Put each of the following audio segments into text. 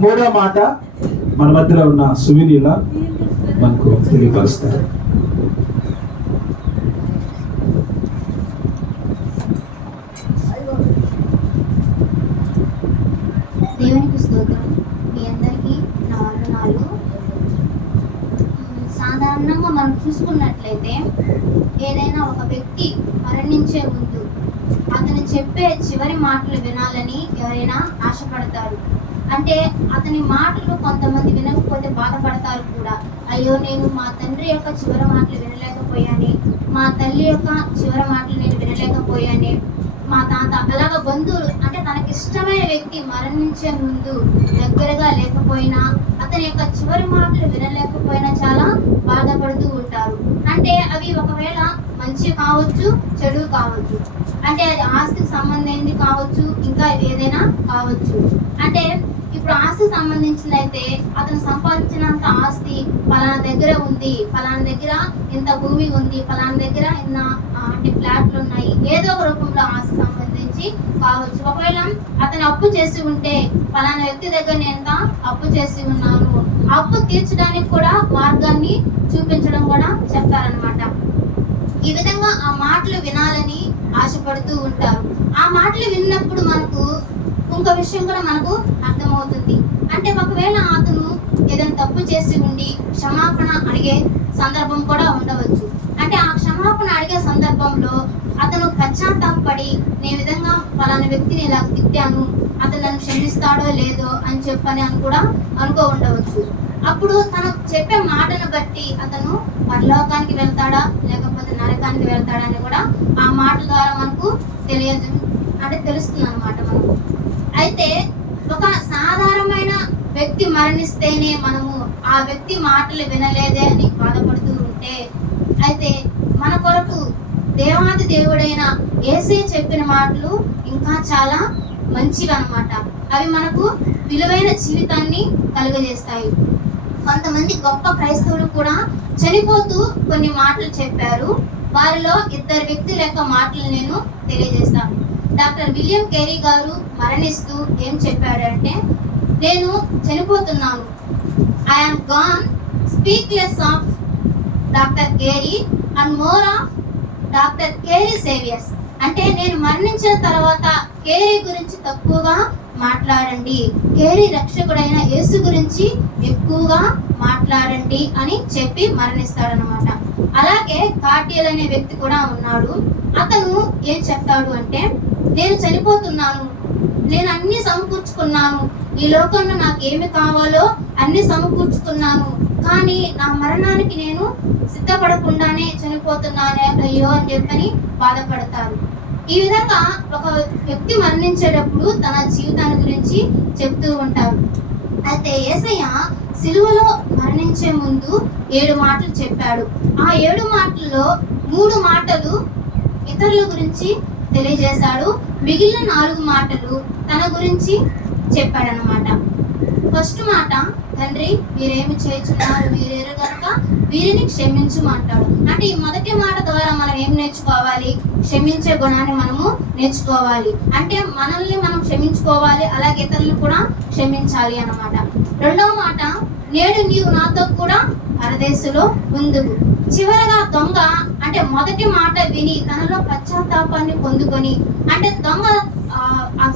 మూడో మాట. మన మధ్యలో ఉన్న సువినీల మనకు తెలియపరుస్తారు దేవునికి స్తోత్రం మీ అందరికీ నా వందనాలు సాధారణంగా మనం చూసుకున్నట్లయితే ఏదైనా ఒక వ్యక్తి మరణించే ముందు అతను చెప్పే చివరి మాటలు వినాలని ఎవరైనా ఆశపడతారు. అంటే అతని మాటలు కొంతమంది వినకపోతే బాధపడతారు కూడా. అయ్యో నేను మా తండ్రి యొక్క చివరి మాటలు వినలేకపోయాను మా తల్లి యొక్క చివరి మాటలు నేను వినలేకపోయాను మా తాత అలాగ బంధువులు అంటే తనకి ఇష్టమైన వ్యక్తి మరణించే ముందు దగ్గరగా లేకపోయినా అతని యొక్క చివరి మాటలు వినలేకపోయినా చాలా బాధపడుతూ ఉంటారు. అంటే అవి ఒకవేళ మంచి కావచ్చు చెడు కావచ్చు. అంటే అది ఆస్తికి సంబంధించింది కావచ్చు ఇంకా ఏదైనా కావచ్చు. అంటే ఇప్పుడు ఆస్తికి సంబంధించింది అయితే అతను సంపాదించినంత ఆస్తి ఫలానా దగ్గర ఉంది పలానా దగ్గర ఇంత భూమి ఉంది పలానా దగ్గర ఇన్న అంటే ఫ్లాట్లు ఉన్నాయి. ఏదో ఒక రూపంలో ఆస్తి సంబంధించి కావచ్చు. ఒకవేళ అతను అప్పు చేసి ఉంటే పలానా వ్యక్తి దగ్గర నేను అప్పు చేసి ఉన్నాను. అప్పు తీర్చడానికి కూడా మార్గాన్ని చూపించడం కూడా చెప్తారనమాట ఈ విధంగా ఆ మాటలు వినాలని ఆశపడుతూ ఉంటారు. ఆ మాటలు విన్నప్పుడు మనకు ఇంకో విషయం కూడా మనకు అర్థమవుతుంది. అంటే ఒకవేళ అతను ఏదైనా తప్పు చేసి ఉండి క్షమాపణ అడిగే సందర్భం కూడా ఉండవచ్చు. అంటే ఆ క్షమాపణ అడిగే సందర్భంలో అతను పశ్చాత్తాపడి నేను ఈ విధంగా ఫలానా వ్యక్తిని ఇలా తిట్టాను అతను నన్ను క్షమిస్తాడో లేదో అని చెప్పని అని కూడా అనుకో ఉండవచ్చు. అప్పుడు తను చెప్పే మాటను బట్టి అతను పరలోకానికి వెళ్తాడా లేకపోతే నరకానికి వెళ్తాడా అని కూడా ఆ మాట ద్వారా మనకు తెలియదు అంటే తెలుస్తుంది అనమాట మనకు. అయితే ఒక సాధారణమైన వ్యక్తి మరణిస్తేనే మనము ఆ వ్యక్తి మాటలు వినలేదే అని బాధపడుతూ ఉంటే అయితే మన కొరకు దేవాది దేవుడైన ఏసే చెప్పిన మాటలు ఇంకా చాలా మంచివి అన్నమాట అవి మనకు విలువైన జీవితాన్ని కలుగజేస్తాయి. కొంతమంది గొప్ప క్రైస్తవులు కూడా చనిపోతూ కొన్ని మాటలు చెప్పారు. వారిలో ఇద్దరు వ్యక్తుల యొక్క మాటలు నేను తెలియజేస్తాను డాక్టర్ విలియం కేరీ గారు మరణిస్తూ ఏం చెప్పారంటే నేను చనిపోతున్నాను. I'm gone speechless of doctor Carey and more of doctor Carey saviours అంటే నేను మరణించిన తర్వాత కేరీ గురించి తక్కువగా మాట్లాడండి. కేరీ రక్షకుడైన యేసు గురించి ఎక్కువగా మాట్లాడండి అని చెప్పి మరణిస్తాడనమాట అలాగే కార్టియల్ అనే వ్యక్తి కూడా ఉన్నాడు. అతను ఏం చెప్తాడు అంటే నేను చనిపోతున్నాను. నేను అన్ని సమకూర్చుకున్నాను. ఈ లోకంలో నాకు ఏమి కావాలో అన్ని సమకూర్చుకున్నాను. కానీ నా మరణానికి నేను సిద్ధపడకుండానే చనిపోతున్నానే అయ్యో అని చెప్పని బాధపడతారు. ఈ విధంగా ఒక వ్యక్తి మరణించేటప్పుడు తన జీవితాన్ని గురించి చెప్తూ ఉంటారు. అయితే ఏసయ్య సిలువలో మరణించే ముందు ఏడు మాటలు చెప్పాడు. ఆ ఏడు మాటల్లో మూడు మాటలు ఇతరుల గురించి తెలియజేశాడు. మిగిలిన నాలుగు మాటలు తన గురించి చెప్పాడనమాట ఫస్ట్ మాట తండ్రి వీరేమి చేయుచున్నారు? వీరేరు కనుక వీరిని క్షమించమంటాడు అంటే ఈ మొదటి మాట ద్వారా మనం ఏం నేర్చుకోవాలి? క్షమించే గుణాన్ని మనము నేర్చుకోవాలి. అంటే మనల్ని మనం క్షమించుకోవాలి అలాగే ఇతరులను కూడా క్షమించాలి అన్నమాట. రెండవ మాట నేడు నీవు నాతో కూడా పరదేశంలో ఉందువు. చివరగా దొంగ అంటే మొదటి మాట విని తనలో పశ్చాత్తాపాన్ని పొందుకొని అంటే దొంగ ఆ,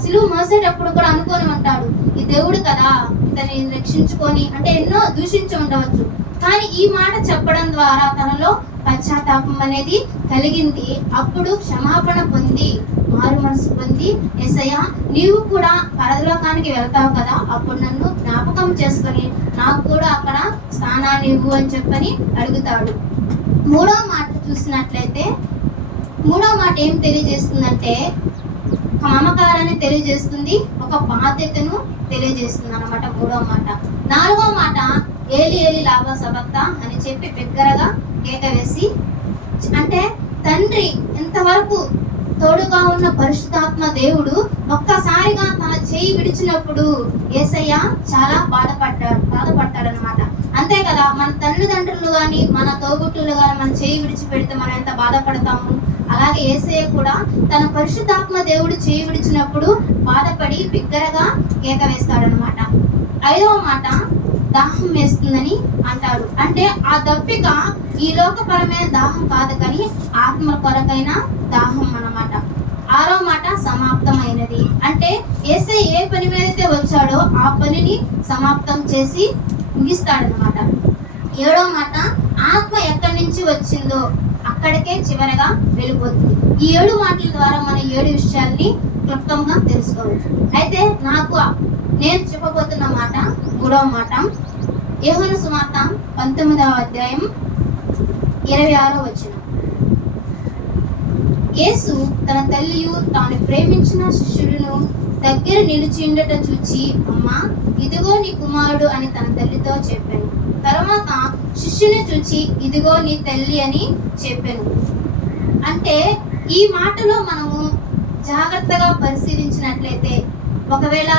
సిలువు మోసేటప్పుడు కూడా అనుకొని ఉంటాడు. ఇది దేవుడు కదా? ఇతని రక్షించుకొని అంటే ఎన్నో దూషించి ఉండవచ్చు. కానీ ఈ మాట చెప్పడం ద్వారా తనలో పశ్చాత్తాపం అనేది కలిగింది. అప్పుడు క్షమాపణ పొంది మారు మనసు పొంది ఎసయ్య నీవు కూడా పరదలోకానికి వెళ్తావు కదా? అప్పుడు నన్ను జ్ఞాపకం చేసుకొని నాకు కూడా అక్కడ స్థానాన్ని ఇవ్వు అని చెప్పని అడుగుతాడు. మూడో మాట చూసినట్లయితే మూడో మాట ఏం తెలియజేస్తుందంటే ఒక మమకారాన్ని తెలియజేస్తుంది ఒక బాధ్యతను తెలియజేస్తుంది అనమాట మూడో మాట. నాలుగో మాట ఏలి ఏలి లాభ సభక్త అని చెప్పి బిగ్గరగా కేక వేసి అంటే తండ్రి ఇంతవరకు తోడుగా ఉన్న పరిశుద్ధాత్మ దేవుడు ఒక్కసారిగా తన చేయి విడిచినప్పుడు ఏసయ్య చాలా బాధపడ్డాడు బాధపడ్డాడు మన తల్లిదండ్రులు కానీ మన తోబుట్టులు కానీ మన చేయి విడిచిపెడితే మనం ఎంత బాధపడతాము? అలాగే ఏసయ్య కూడా తన పరిశుద్ధాత్మ దేవుడు చేయి విడిచినప్పుడు బాధపడి బిగ్గరగా కేక వేస్తాడనమాట ఐదవ మాట దాహం వేస్తుందని అంటాడు. అంటే ఆ దప్పిక ఈ లోకపరమైన దాహం కాదు కానీ ఆత్మ కొరకైన దాహం అన్నమాట. ఆరో మాట సమాప్తమైనది. అంటే ఏసై ఏ పని మీద అయితే వచ్చాడో ఆ పనిని సమాప్తం చేసి ముగిస్తాడనమాట ఏడో మాట ఆత్మ ఎక్కడి నుంచి వచ్చిందో? అక్కడికే చివరగా వెళ్ళిపోతుంది. ఈ ఏడు మాటల ద్వారా మన ఏడు విషయాల్ని క్లుప్తంగా తెలుసుకోవచ్చు. అయితే నాకు నేను చెప్పబోతున్న మాట మూడవ మాట యోహాను సుమార్త పంతొమ్మిదవ అధ్యాయం ఇరవై ఆరో వచ్చిన యేసు తన తల్లియు తాను ప్రేమించిన శిష్యుడును దగ్గర నిలిచిండట చూచి అమ్మా ఇదిగో నీ కుమారుడు అని తన తల్లితో చెప్పాను. తర్వాత శిష్యుని చూచి ఇదిగో నీ తల్లి అని చెప్పాను. అంటే ఈ మాటలో మనము జాగ్రత్తగా పరిశీలించినట్లయితే ఒకవేళ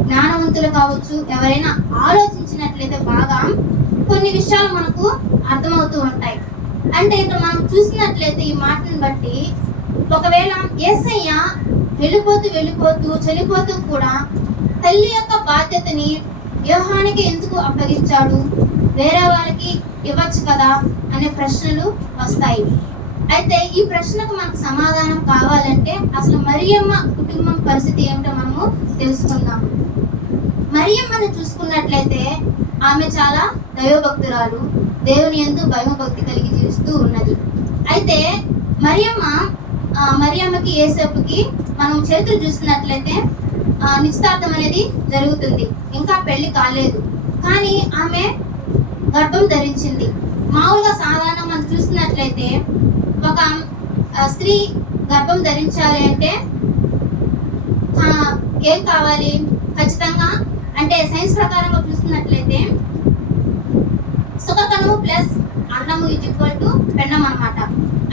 జ్ఞానవంతులు కావచ్చు ఎవరైనా ఆలోచించినట్లయితే బాగా కొన్ని విషయాలు మనకు అర్థమవుతూ ఉంటాయి. అంటే ఇక్కడ మనం చూసినట్లయితే ఈ మాటను బట్టి ఒకవేళ ఏసయ్య వెళ్ళిపోతూ వెళ్ళిపోతూ చనిపోతూ కూడా తల్లి యొక్క బాధ్యతని వ్యూహానికి ఎందుకు అప్పగించాడు? వేరే వాళ్ళకి ఇవ్వచ్చు కదా అనే ప్రశ్నలు వస్తాయి. అయితే ఈ ప్రశ్నకు మనకు సమాధానం కావాలంటే అసలు మరియమ్మ కుటుంబం పరిస్థితి ఏమిటో మనము తెలుసుకుందాము మరియమ్మను చూసుకున్నట్లయితే ఆమె చాలా దైవభక్తురాలు దేవుని ఎందు భయభక్తి కలిగి జీవిస్తూ ఉన్నది. అయితే మరియమ్మ మరియమ్మకి ఏసేపుకి మనం చేతులు చూసినట్లయితే నిశ్చితార్థం అనేది జరుగుతుంది. ఇంకా పెళ్ళి కాలేదు. కానీ ఆమె గర్భం ధరించింది. మామూలుగా సాధారణ మనం చూసినట్లయితే ఒక స్త్రీ గర్భం ధరించాలి అంటే ఏం కావాలి? ఖచ్చితంగా అంటే సైన్స్ ప్రకారంగా చూసినట్లయితే సుఖకణము ప్లస్ అన్నము ఈజ్ ఈక్వల్ టు పెండం అనమాట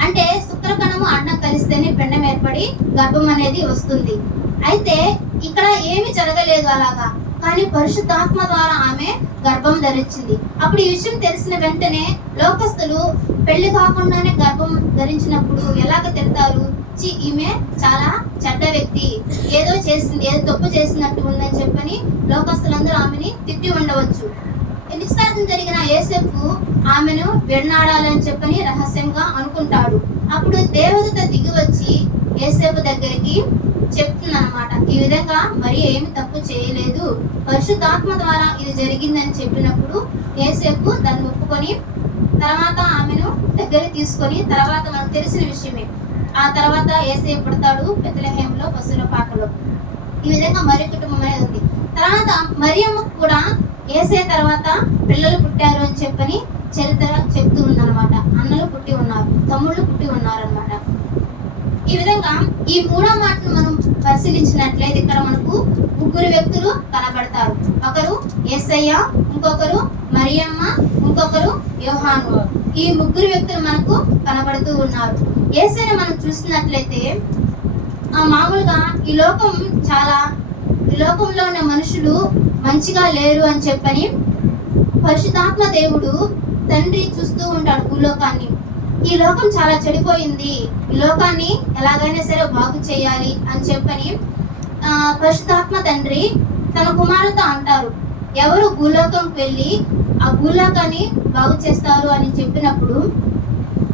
అంటే శుక్రకణము అన్నం కలిస్తేనే పెండం ఏర్పడి గర్భం అనేది వస్తుంది. అయితే ఇక్కడ ఏమి జరగలేదు అలాగా. కానీ పరిశుద్ధాత్మ ద్వారా ఆమె గర్భం ధరించింది. అప్పుడు ఈ విషయం తెలిసిన వెంటనే లోకస్తులు పెళ్ళి కాకుండానే గర్భం ధరించినప్పుడు ఎలాగ తిడతారు? చి ఈమె చాలా చెడ్డ వ్యక్తి. ఏదో చేసింది ఏదో తప్పు చేసినట్టు ఉందని చెప్పని లోకస్తులందరూ ఆమెని తిట్టి ఉండవచ్చు. నిశ్చితార్థం జరిగిన ఏసేపు ఆమెను విడనాడాలని చెప్పని రహస్యంగా అనుకుంటాడు. అప్పుడు దేవదూత దిగి వచ్చి ఏసేపు దగ్గరికి చెప్తుందన్నమాట. ఈ విధంగా మరి ఏమి తప్పు చేయలేదు. పరిశుద్ధాత్మ ద్వారా ఇది జరిగిందని చెప్పినప్పుడు ఏసేపు దాన్ని ఒప్పుకొని తర్వాత ఆమెను దగ్గర తీసుకొని తర్వాత మనకు తెలిసిన విషయమే. ఆ తర్వాత ఏసేపు పుడతాడు పెద్దలహేమలో పశువుల పాకలో. ఈ విధంగా మరి కుటుంబం అనేది ఉంది. తర్వాత మరియమ్మకు కూడా ఏసే తర్వాత పిల్లలు పుట్టారు అని చెప్పని చరిత్ర చెప్తూ ఉందన్నమాట. అన్నలు పుట్టి ఉన్నారు తమ్ముళ్ళు పుట్టి ఉన్నారు అనమాట ఈ విధంగా ఈ మూడో మాటను మనం పరిశీలించినట్లయితే ఇక్కడ మనకు ముగ్గురు వ్యక్తులు కనబడతారు. ఒకరు ఏసయ్య ఇంకొకరు మరియమ్మ ఇంకొకరు యోహాను. ఈ ముగ్గురు వ్యక్తులు మనకు కనబడుతూ ఉన్నారు. ఏసైనా మనం చూసినట్లయితే ఆ మామూలుగా ఈ లోకం చాలా ఈ లోకంలో ఉన్న మనుషులు మంచిగా లేరు అని చెప్పని పరిశుధాత్మ దేవుడు తండ్రి చూస్తూ ఉంటాడు భూలోకాన్ని. ఈ లోకం చాలా చెడిపోయింది. లోకాన్ని ఎలాగైనా సరే బాగు చేయాలి అని చెప్పని ఆ, పరిశుద్ధాత్మ తండ్రి తన కుమారుతో అంటారు. ఎవరు భూలోకంకి వెళ్ళి ఆ భూలోకాన్ని బాగు చేస్తారు అని చెప్పినప్పుడు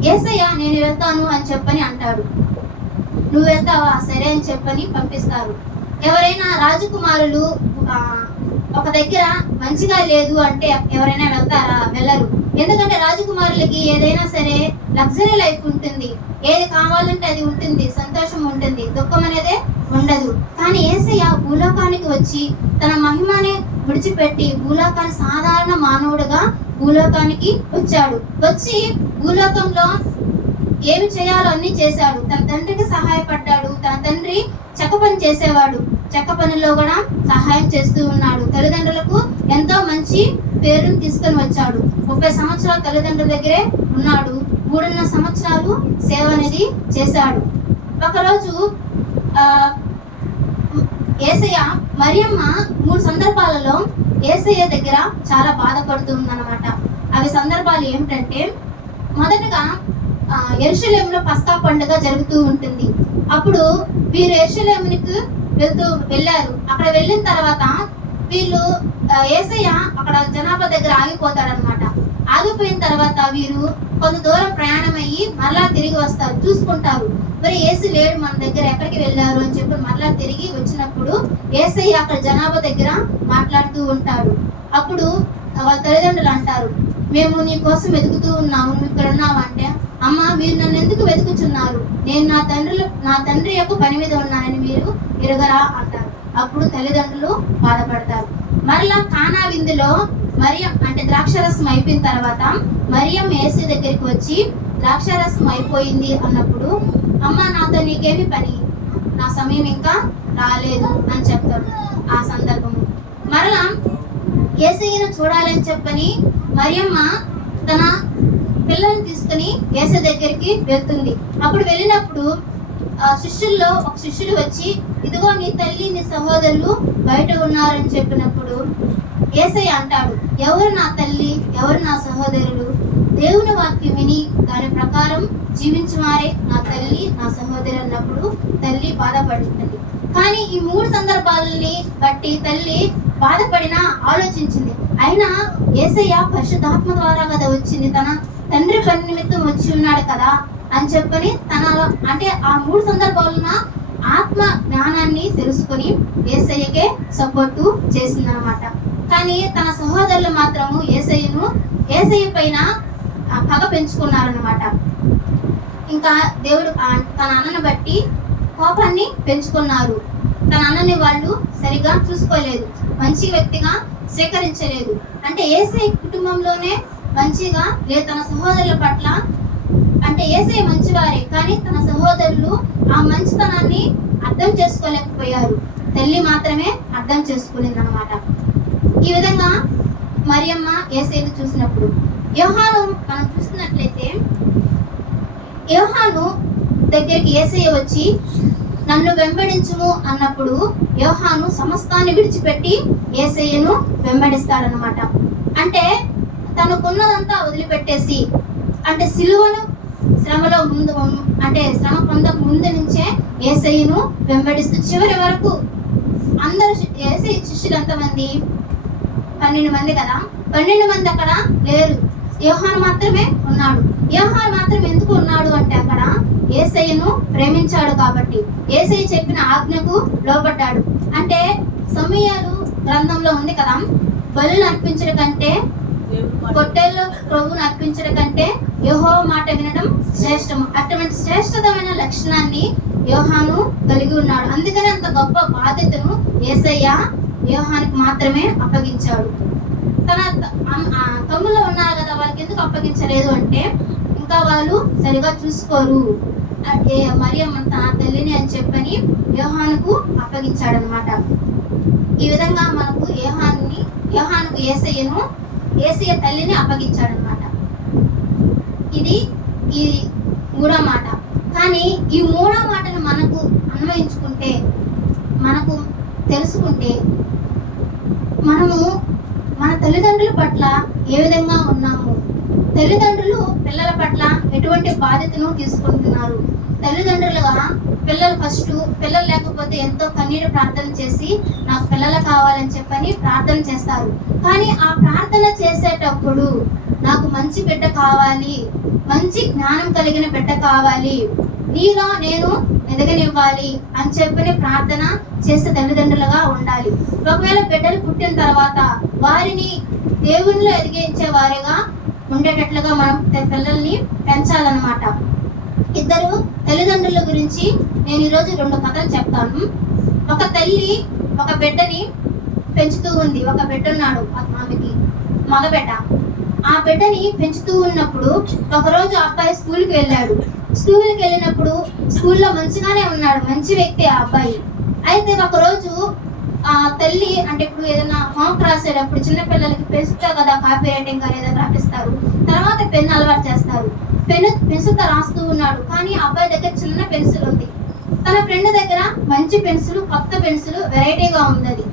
ఏసయ్య నేను వెళ్తాను అని చెప్పని అంటాడు. నువ్వు వెళ్తావా? సరే అని చెప్పని పంపిస్తారు. ఎవరైనా రాజకుమారులు ఒక దగ్గర మంచిగా లేదు అంటే ఎవరైనా వెళ్తారా? వెళ్ళరు. ఎందుకంటే రాజకుమారులకి ఏదైనా సరే లగ్జరీ లైఫ్ ఉంటుంది. ఏది కావాలంటే అది ఉంటుంది. సంతోషం ఉంటుంది. దుఃఖం అనేదే ఉండదు. కానీ ఏసయ్య భూలోకానికి వచ్చి తన మహిమని విడిచిపెట్టి భూలోకాన్ని సాధారణ మానవుడుగా భూలోకానికి వచ్చాడు. వచ్చి భూలోకంలో ఏమి చేయాలో అన్ని చేశాడు. తన తండ్రికి సహాయపడ్డాడు. తన తండ్రి చెక్క పని చేసేవాడు. చెక్క పనిలో కూడా సహాయం చేస్తూ ఉన్నాడు. తల్లిదండ్రులకు ఎంతో మంచి పేరును తీసుకొని వచ్చాడు. ముప్పై సంవత్సరాల తల్లిదండ్రుల దగ్గరే ఉన్నాడు. మూడున్నర సంవత్సరాలు సేవ అనేది చేశాడు. ఒకరోజు ఏసయ్య మరియమ్మ మూడు సందర్భాలలో ఏసయ్య దగ్గర చాలా బాధపడుతూ ఉందన్నమాట. అవి సందర్భాలు ఏమిటంటే మొదటగా ఆ, ఎరుషలేములో పస్కా పండుగ జరుగుతూ ఉంటుంది. అప్పుడు వీరు ఎరుషలేమునికి వెళ్తూ వెళ్ళారు. అక్కడ వెళ్ళిన తర్వాత వీళ్ళు ఏసయ్య అక్కడ జనాభా దగ్గర ఆగిపోతారనమాట ఆగిపోయిన తర్వాత వీరు కొంత దూరం ప్రయాణం అయ్యి మరలా తిరిగి వస్తారు. చూసుకుంటారు. మరి ఏసీ లేడు మన దగ్గర ఎక్కడికి వెళ్ళారు అని చెప్పి మరలా తిరిగి వచ్చినప్పుడు ఏసయ్య అక్కడ జనాభా దగ్గర మాట్లాడుతూ ఉంటాడు. అప్పుడు వాళ్ళ తల్లిదండ్రులు అంటారు మేము నీ కోసం వెతుకుతూ ఉన్నాము నువ్వు ఇక్కడ ఉన్నావు అంటే అమ్మ మీరు నన్ను ఎందుకు వెతుకుచున్నారు? నేను నా తండ్రులు నా తండ్రి యొక్క పని మీద ఉన్నానని మీరు ఇరగరా అంటారు. అప్పుడు తల్లిదండ్రులు బాధపడతారు. మరలా కానా విందులో మరియం అంటే ద్రాక్షరసం అయిపోయిన తర్వాత మరియం ఏసీ దగ్గరికి వచ్చి ద్రాక్షరసం అయిపోయింది అన్నప్పుడు అమ్మ నాతో నీకేమి పని? నా సమయం ఇంకా రాలేదు అని చెప్తాడు ఆ సందర్భము. మరలా ఏసీను చూడాలని చెప్పని మరియమ్మ తన పిల్లల్ని తీసుకుని ఏసై దగ్గరికి వెళ్తుంది. అప్పుడు వెళ్ళినప్పుడు ఆ శిష్యుల్లో ఒక శిష్యుడు వచ్చి ఇదిగో నీ తల్లి నీ సహోదరులు బయట ఉన్నారని చెప్పినప్పుడు ఏసై అంటాడు ఎవరు నా తల్లి ఎవరు నా సహోదరులు? దేవుని వాక్యం విని దాని ప్రకారం జీవించమారే నా తల్లి నా సహోదరు అన్నప్పుడు తల్లి బాధపడుతుంది. కానీ ఈ మూడు సందర్భాలని బట్టి తల్లి బాధపడినా ఆలోచించింది. అయినా ఏసయ్య పరిశుద్ధాత్మ ద్వారా కదా వచ్చింది. తన తండ్రి పని నిమిత్తం వచ్చి ఉన్నాడు కదా అని చెప్పని తన అంటే ఆ మూడు సందర్భాలున ఆత్మ జ్ఞానాన్ని తెలుసుకొని ఏసయ్యకే సపోర్టు చేసిందనమాట కానీ తన సహోదరులు మాత్రము ఏసయ్యను ఏసయ్య పైన పగ పెంచుకున్నారనమాట ఇంకా దేవుడు ఆ- తన అన్నను బట్టి కోపాన్ని పెంచుకున్నారు. తన అన్నని వాళ్ళు సరిగా చూసుకోలేదు. మంచి వ్యక్తిగా స్వీకరించలేదు. అంటే ఏసై కుటుంబంలోనే మంచిగా లేదు. తన సహోదరుల పట్ల అంటే ఏసై మంచివారే కానీ తన సహోదరులు ఆ మంచితనాన్ని అర్థం చేసుకోలేకపోయారు. తల్లి మాత్రమే అర్థం చేసుకునేది అనమాట ఈ విధంగా మరియమ్మ ఏసైని చూసినప్పుడు వ్యవహారం మనం చూసినట్లయితే వ్యవహాను దగ్గరికి ఏసయ్య వచ్చి నన్ను వెంబడించుము అన్నప్పుడు యోహాను సమస్తాన్ని విడిచిపెట్టి ఏసయ్యను వెంబడిస్తాడనమాట అంటే తనకున్నదంతా వదిలిపెట్టేసి అంటే సిలువను శ్రమలో ముందు అంటే శ్రమ పొందక ముందు నుంచే ఏసయ్యను వెంబడిస్తూ చివరి వరకు అందరు ఏసై శిష్యులు ఎంతమంది? పన్నెండు మంది కదా? పన్నెండు మంది అక్కడ లేరు. యోహాను మాత్రమే ఉన్నాడు. యోహాను మాత్రం ఎందుకు ఉన్నాడు అంటే అక్కడ ఏసయ్యను ప్రేమించాడు కాబట్టి. ఏసయ్య చెప్పిన ఆజ్ఞకు లోబడ్డాడు. అంటే సమయాలు గ్రంథంలో ఉంది కదా బలు అర్పించడం కంటే పొట్టేళ్ళు ప్రభువును అర్పించడం కంటే యహో మాట వినడం శ్రేష్టము. అటువంటి శ్రేష్టమైన లక్షణాన్ని యోహాను కలిగి ఉన్నాడు. అందుకని అంత గొప్ప బాధ్యతను ఏసయ్య యోహానికి మాత్రమే అప్పగించాడు. తన త- తమ్ముళ్ళు ఉన్నారు కదా వాళ్ళకి ఎందుకు అప్పగించలేదు అంటే ఇంకా వాళ్ళు సరిగా చూసుకోరు. మరియమ్మ తన తల్లిని అని చెప్పని యోహానుకు అప్పగించాడనమాట ఈ విధంగా మనకు యోహాన్ని యోహానుకు ఏసయ్యను ఏసయ్య తల్లిని అప్పగించాడనమాట ఇది ఈ మూడో మాట. కానీ ఈ మూడో మాటను మనకు అన్వయించుకుంటే మనకు తెలుసుకుంటే మనము మన తల్లిదండ్రుల పట్ల ఏ విధంగా ఉన్నాము? తల్లిదండ్రులు పిల్లల పట్ల ఎటువంటి బాధ్యతను తీసుకుంటున్నారు? తల్లిదండ్రులుగా పిల్లలు ఫస్ట్ పిల్లలు లేకపోతే ఎంతో కన్నీరు ప్రార్థన చేసి నాకు పిల్లలు కావాలని చెప్పని ప్రార్థన చేస్తారు. కానీ ఆ ప్రార్థన చేసేటప్పుడు నాకు మంచి బిడ్డ కావాలి మంచి జ్ఞానం కలిగిన బిడ్డ కావాలి నీలో నేను ఎదగనివ్వాలి అని చెప్పని ప్రార్థన చేసే తల్లిదండ్రులుగా ఉండాలి. ఒకవేళ బిడ్డలు పుట్టిన తర్వాత వారిని దేవునిలో ఎదిగించే వారిగా ఉండేటట్లుగా మనం పిల్లల్ని పెంచాలన్నమాట. ఇద్దరు తల్లిదండ్రుల గురించి నేను ఈరోజు రెండు కథలు చెప్తాను. ఒక తల్లి ఒక బిడ్డని పెంచుతూ ఉంది. ఒక బిడ్డ ఉన్నాడు ఆమెకి మగబిడ్డ. ఆ బిడ్డని పెంచుతూ ఉన్నప్పుడు ఒకరోజు అబ్బాయి స్కూల్కి వెళ్ళాడు. స్కూల్కి వెళ్ళినప్పుడు స్కూల్లో మంచిగానే ఉన్నాడు. మంచి వ్యక్తి ఆ అబ్బాయి. అయితే ఒకరోజు ఆ తల్లి అంటే ఇప్పుడు ఏదైనా హోంవర్క్ రాసేటప్పుడు చిన్నపిల్లలకి పెంచుతా కదా కాపీ రైటింగ్ కానీ ఏదైనా రాపిస్తారు. తర్వాత పెన్ను అలవాటు చేస్తారు. పెన్ పెన్సిల్తో రాస్తూ ఉన్నాడు. కానీ అబ్బాయి దగ్గర చిన్న పెన్సిల్ ఉంది. తన ఫ్రెండ్ దగ్గర మంచి పెన్సిల్ కొత్త పెన్సిల్ వెరైటీగా ఉన్నది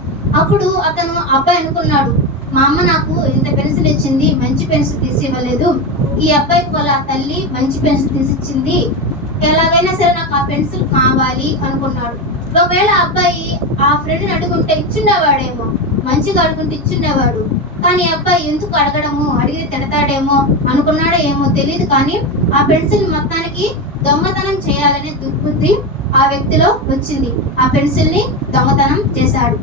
అప్పుడు అతను అబ్బాయి అనుకున్నాడు మా అమ్మ నాకు ఇంత పెన్సిల్ ఇచ్చింది మంచి పెన్సిల్ తీసి ఇవ్వలేదు ఈ అబ్బాయికి వాళ్ళ తల్లి మంచి పెన్సిల్ తీసి ఇచ్చింది ఎలాగైనా సరే నాకు ఆ పెన్సిల్ కావాలి అనుకున్నాడు. ఒకవేళ అబ్బాయి ఆ ఫ్రెండ్ని అడుగుంటే ఇచ్చిండేవాడేమో మంచిగా అడుగుంటే ఇచ్చిండేవాడు. కానీ అబ్బాయి ఎందుకు అడగడము? అడిగి తిడతాడేమో అనుకున్నాడో ఏమో తెలియదు కానీ ఆ పెన్సిల్ మొత్తానికి దొంగతనం చేయాలనే దుర్బుద్ధి ఆ వ్యక్తిలో వచ్చింది. ఆ పెన్సిల్ని దొంగతనం చేశాడు.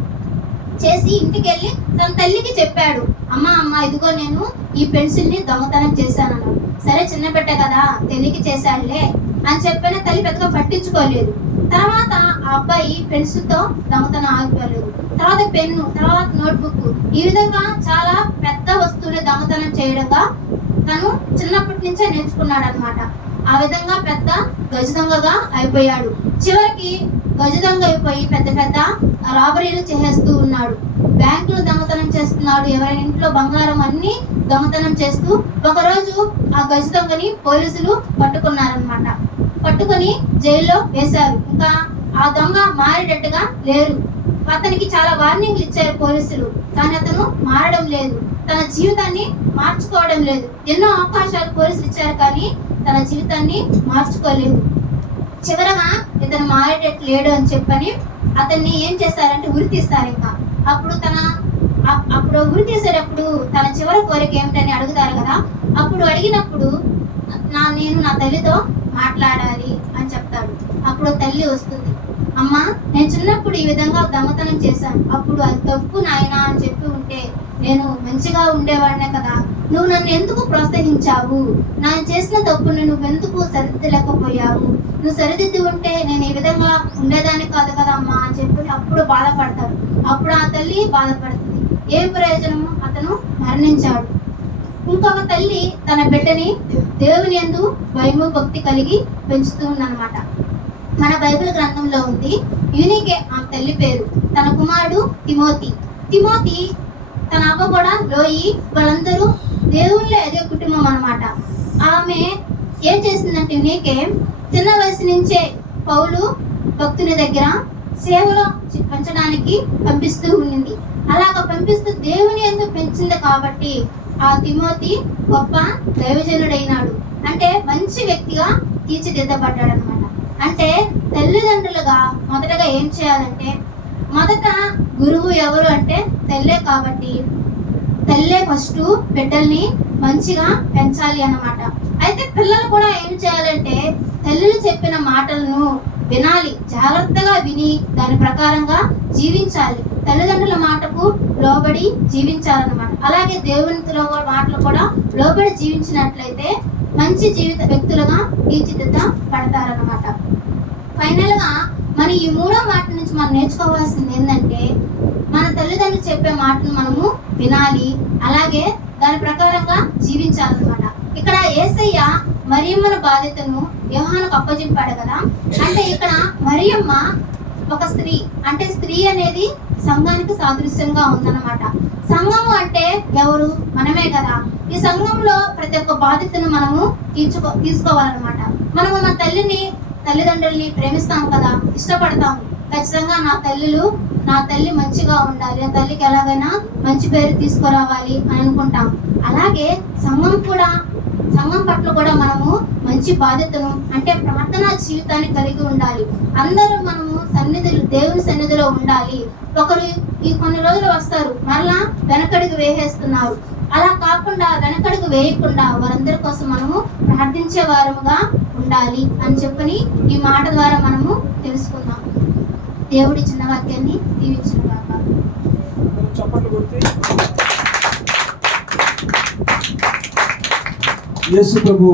చేసి ఇంటికి వెళ్ళి తన తల్లికి చెప్పాడు. అమ్మ అమ్మ ఇదిగో నేను ఈ పెన్సిల్ని దొంగతనం చేశాను సరే చిన్న బిడ్డ కదా తెలియకి చేశాడులే అని చెప్పిన తల్లి పెద్దగా పట్టించుకోలేదు. తర్వాత ఆ అబ్బాయి పెన్సుతో తో దొంగతనం ఆగిపోలేదు తర్వాత పెన్ను తర్వాత నోట్బుక్. ఈ విధంగా చాలా పెద్ద వస్తువుని దొంగతనం చేయడంగా తను చిన్నప్పటి నుంచే నేర్చుకున్నాడు అనమాట ఆ విధంగా పెద్ద గజదొంగగా అయిపోయాడు. చివరికి గజదొంగ అయిపోయి పెద్ద పెద్ద రాబరీలు చేసేస్తూ ఉన్నాడు. బ్యాంకులు దొంగతనం చేస్తున్నాడు. ఎవరి ఇంట్లో బంగారం అన్ని దొంగతనం చేస్తూ ఒకరోజు ఆ గజదొంగని పోలీసులు పట్టుకున్నారనమాట పట్టుకొని జైల్లో వేశారు. ఇంకా ఆ దొంగ మారేటట్టుగా లేరు. అతనికి చాలా వార్నింగ్లు ఇచ్చారు పోలీసులు. కానీ అతను మారడం లేదు. తన జీవితాన్ని మార్చుకోవడం లేదు. ఎన్నో అవకాశాలు పోలీసులు ఇచ్చారు కానీ తన జీవితాన్ని మార్చుకోలేదు. చివరగా ఇతను మారేటట్టు లేడు అని చెప్పని అతన్ని ఏం చేస్తారంటే ఉరి తీస్తారు ఇంకా. అప్పుడు తన అప్పుడు ఉరి తీసేటప్పుడు తన చివరి కోరిక ఏమిటని అడుగుతారు కదా. అప్పుడు అడిగినప్పుడు నా నేను నా తల్లితో మాట్లాడాలి అని చెప్తాడు. అప్పుడు తల్లి వస్తుంది. అమ్మా నేను చిన్నప్పుడు ఈ విధంగా దొంగతనం చేశాను. అప్పుడు అది తప్పు నాయనా అని చెప్పి ఉంటే నేను మంచిగా ఉండేవాడినే కదా. నువ్వు నన్ను ఎందుకు ప్రోత్సహించావు? నేను చేసిన తప్పును నువ్వు ఎందుకు సరిదిద్దలేకపోయావు? నువ్వు సరిదిద్ది ఉంటే నేను ఈ విధంగా ఉండేదాన్ని కాదు కదా అమ్మా అని చెప్పి అప్పుడు బాధపడతాడు. అప్పుడు ఆ తల్లి బాధపడుతుంది. ఏం ప్రయోజనము? అతను మరణించాడు. ఇంకొక తల్లి తన బిడ్డని దేవుని యందు భయము భక్తి కలిగి పెంచుతూ ఉందన్నమాట. మన బైబిల్ గ్రంథంలో ఉంది యూనికే ఆ తల్లి పేరు. తన కుమారుడు తిమోతి. తిమోతి తన అవ్వ కూడా లోయి వాళ్ళందరూ దేవుళ్ళ ఎదే కుటుంబం అనమాట ఆమె ఏం చేసిందంటే యూనికే చిన్న వయసు నుంచే పౌలు భక్తుని దగ్గర సేవలో పెంచడానికి పంపిస్తూ ఉండింది. అలాగ పంపిస్తూ దేవుని ఎందుకు పెంచింది కాబట్టి ఆ తిమోతి గొప్ప దైవజనుడైనాడు. అంటే మంచి వ్యక్తిగా తీర్చిదిద్దబడ్డాడు అనమాట అంటే తల్లిదండ్రులుగా మొదటగా ఏం చేయాలంటే మొదట గురువు ఎవరు అంటే తల్లే కాబట్టి తల్లే ఫస్ట్ బిడ్డల్ని మంచిగా పెంచాలి అన్నమాట. అయితే పిల్లలు కూడా ఏం చేయాలంటే తల్లులు చెప్పిన మాటలను వినాలి జాగ్రత్తగా విని దాని ప్రకారంగా జీవించాలి. తల్లిదండ్రుల మాటకు లోబడి జీవించాలన్నమాట. అలాగే దేవునితో మాటలు కూడా లోబడి జీవించినట్లయితే మంచి జీవిత వ్యక్తులుగా తీర్చిదిద్ద పడతారనమాట ఫైనల్గా మరి ఈ మూడో మాట నుంచి మనం నేర్చుకోవాల్సింది ఏంటంటే మన తల్లిదండ్రులు చెప్పే మాటను మనము వినాలి అలాగే దాని ప్రకారంగా జీవించాలన్నమాట. ఇక్కడ ఏసయ్య మరియమ్మల బాధ్యతను యోహానుకు అప్పజెప్పాడు కదా. అంటే ఇక్కడ మరియమ్మ ఒక స్త్రీ అంటే స్త్రీ అనేది సంఘానికి సాదృశ్యంగా ఉందన్నమాట. సంఘము అంటే ఎవరు? మనమే కదా. ఈ సంఘంలో ప్రతి ఒక్క బాధ్యతను మనము తీర్చుకో తీసుకోవాలన్నమాట. మనము మన తల్లిని తల్లిదండ్రుల్ని ప్రేమిస్తాం కదా ఇష్టపడతాం. ఖచ్చితంగా నా తల్లులు నా తల్లి మంచిగా ఉండాలి. నా తల్లికి ఎలాగైనా మంచి పేరు తీసుకురావాలి అని అనుకుంటాం. అలాగే సంఘం కూడా సంఘం పట్ల కూడా మనము మంచి బాధ్యతను అంటే ప్రార్థనా జీవితాన్ని కలిగి ఉండాలి. అందరూ మనము సన్నిధులు దేవుని సన్నిధిలో ఉండాలి. ఒకరు ఈ కొన్ని రోజులు వస్తారు. మరలా వెనకడుగు వేసేస్తున్నారు. అలా కాకుండా వెనకడుగు వేయకుండా వారందరి కోసం మనము ప్రార్థించే వారముగా ఉండాలి అని చెప్పని ఈ మాట ద్వారా మనము తెలుసుకుందాం. దేవుడి చిన్న వాక్యాన్ని దీవించిన కాక యేసు ప్రభు